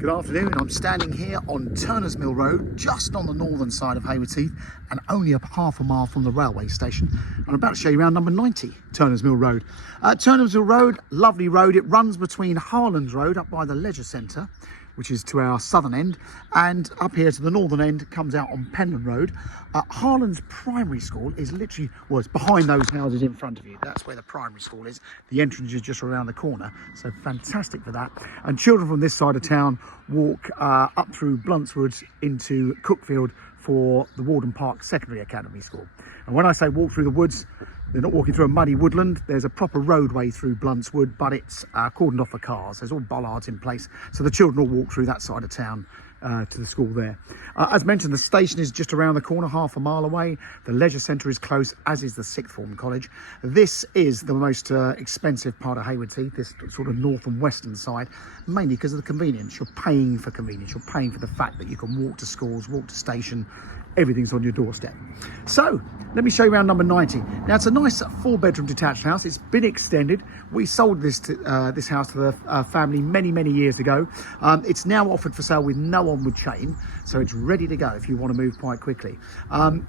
Good afternoon, I'm standing here on Turners Mill Road, just on the northern side of Haywards Heath and only up half a mile from the railway station. I'm about to show you around number 90, Turners Mill Road. Turners Mill Road, lovely road. It runs between Haywards Road up by the leisure centre, which is to our southern end, and up here to the northern end comes out on Penland Road. Harlands Primary School is literally, well, it's behind those houses in front of you. That's where the primary school is. The entrance is just around the corner, so fantastic for that. And children from this side of town walk up through Bluntswood into Cookfield for the Warden Park Secondary Academy School. And when I say walk through the woods, they're not walking through a muddy woodland. There's a proper roadway through Bluntswood, but it's cordoned off for cars. There's all bollards in place, so the children will walk through that side of town to the school there. As mentioned, the station is just around the corner, half a mile away. The leisure centre is close, as is the sixth form college. This is the most expensive part of Haywards Heath, this sort of north and western side, mainly because of the convenience. You're paying for convenience. You're paying for the fact that you can walk to schools, walk to station. Everything's on your doorstep. So let me show you around number 90. Now, it's a nice 4-bedroom detached house. It's been extended. We sold this house to the family many years ago. It's now offered for sale with no onward chain, so it's ready to go if you want to move quite quickly.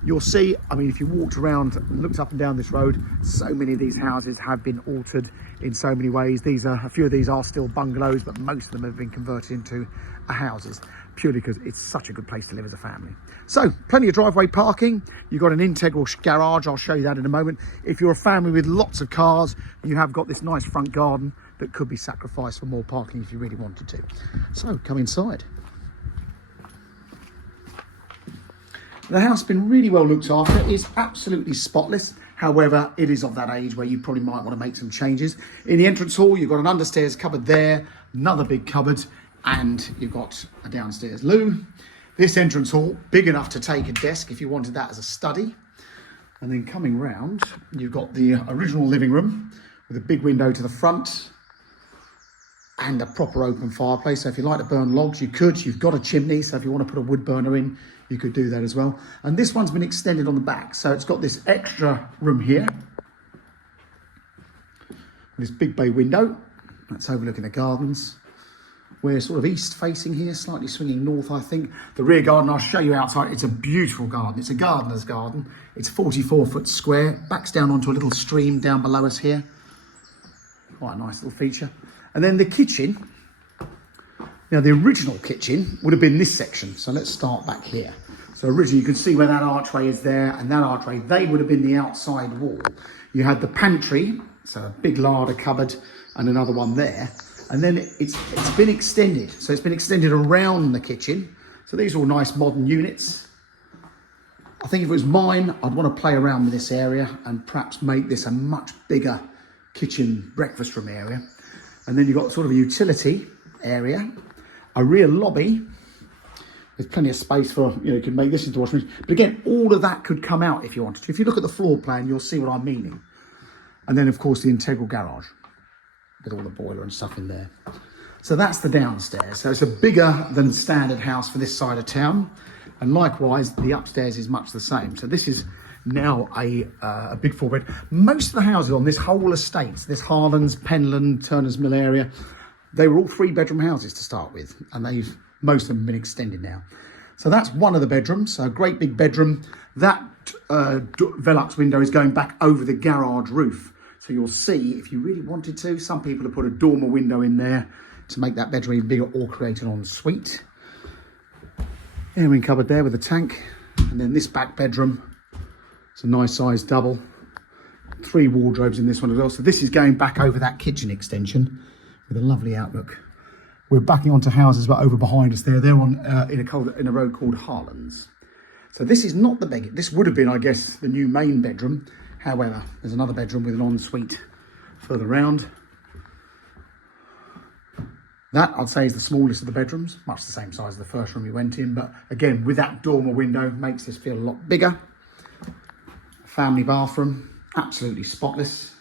You'll see, I mean, if you walked around and looked up and down this road, so many of these houses have been altered in so many ways. A few of these are still bungalows, but most of them have been converted into houses, purely because it's such a good place to live as a family. So plenty of driveway parking. You've got an integral garage. I'll show you that in a moment. If you're a family with lots of cars, you have got this nice front garden that could be sacrificed for more parking if you really wanted to. So come inside. The house has been really well looked after. It's absolutely spotless. However, it is of that age where you probably might want to make some changes. In the entrance hall, you've got an understairs cupboard there, another big cupboard, and you've got a downstairs loo. This entrance hall, big enough to take a desk if you wanted that as a study. And then coming round, you've got the original living room with a big window to the front and a proper open fireplace. So if you like to burn logs, you could. You've got a chimney, so if you want to put a wood burner in, you could do that as well. And this one's been extended on the back, so it's got this extra room here. This big bay window, that's overlooking the gardens. We're sort of east facing here, slightly swinging north, I think. The rear garden, I'll show you outside. It's a beautiful garden. It's a gardener's garden. It's 44 foot square, backs down onto a little stream down below us here. Quite a nice little feature. And then the kitchen. Now, the original kitchen would have been this section. So let's start back here. So originally, you can see where that archway is there and that archway. They would have been the outside wall. You had the pantry, so a big larder cupboard and another one there. And then it's been extended. So it's been extended around the kitchen. So these are all nice modern units. I think if it was mine, I'd want to play around with this area and perhaps make this a much bigger kitchen breakfast room area. And then you've got sort of a utility area, a rear lobby. There's plenty of space for, you could make this into a washing machine. But again, all of that could come out if you wanted to. If you look at the floor plan, you'll see what I'm meaning. And then, of course, the integral garage with all the boiler and stuff in there. So that's the downstairs. So it's a bigger than standard house for this side of town. And likewise, the upstairs is much the same. So this is now a big 4-bed. Most of the houses on this whole estate, this Harlands, Penland, Turners Mill area, they were all 3-bedroom houses to start with. And most of them have been extended now. So that's one of the bedrooms, so a great big bedroom. That Velux window is going back over the garage roof. So you'll see, if you really wanted to, some people have put a dormer window in there to make that bedroom even bigger or create an ensuite. Airing cupboard there with a tank. And then this back bedroom, it's a nice sized double. 3 wardrobes in this one as well. So this is going back over that kitchen extension with a lovely outlook. We're backing onto houses but over behind us there. They're on in a road called Harlands. So this is not the big, this would have been, I guess, the new main bedroom. However, there's another bedroom with an ensuite further round. That, I'd say, is the smallest of the bedrooms, much the same size as the first room we went in. But again, with that dormer window, makes this feel a lot bigger. Family bathroom, absolutely spotless.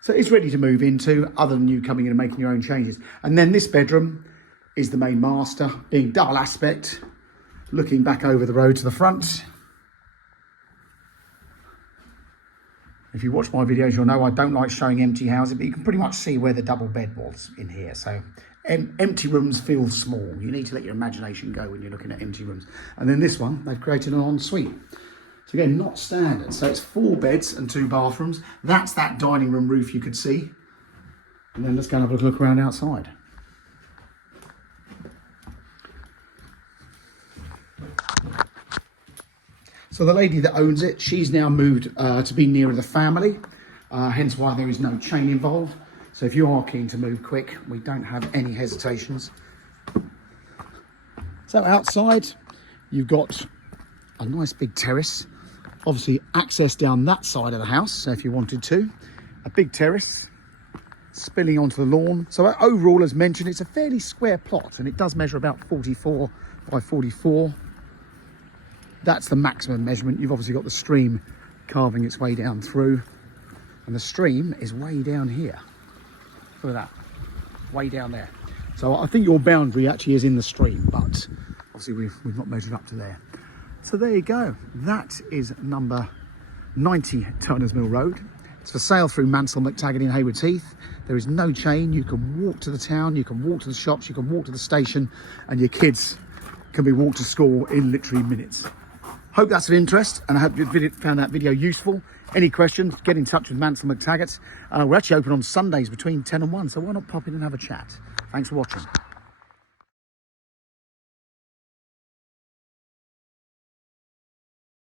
So it's ready to move into, other than you coming in and making your own changes. And then this bedroom is the main master, being double aspect, looking back over the road to the front. If you watch my videos, you'll know I don't like showing empty houses, but you can pretty much see where the double bed was in here. So empty rooms feel small. You need to let your imagination go when you're looking at empty rooms. And then this one, they've created an ensuite. So again, not standard. So it's 4 beds and 2 bathrooms. That's that dining room roof you could see. And then let's go and have a look around outside. So the lady that owns it, she's now moved to be nearer the family, hence why there is no chain involved. So if you are keen to move quick, we don't have any hesitations. So outside, you've got a nice big terrace, obviously access down that side of the house. So if you wanted to, a big terrace spilling onto the lawn. So overall, as mentioned, it's a fairly square plot and it does measure about 44 by 44. That's the maximum measurement. You've obviously got the stream carving its way down through, and the stream is way down here. Look at that, way down there. So I think your boundary actually is in the stream, but obviously we've not measured up to there. So there you go. That is number 90 Turners Mill Road. It's for sale through Mansell McTaggart in Haywards Heath. There is no chain. You can walk to the town, you can walk to the shops, you can walk to the station, and your kids can be walked to school in literally minutes. Hope that's of interest, and I hope you found that video useful. Any questions, get in touch with Mansell McTaggart. We're actually open on Sundays between 10 and 1, so why not pop in and have a chat? Thanks for watching.